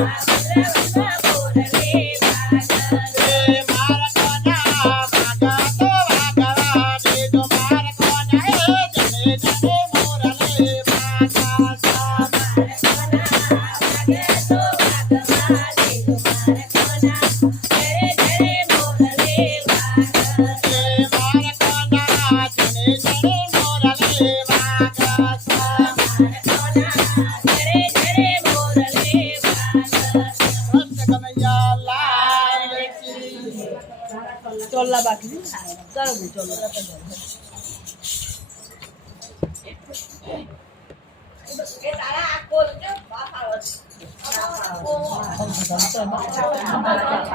I never wanna leave. चल्ला बाकी चल चल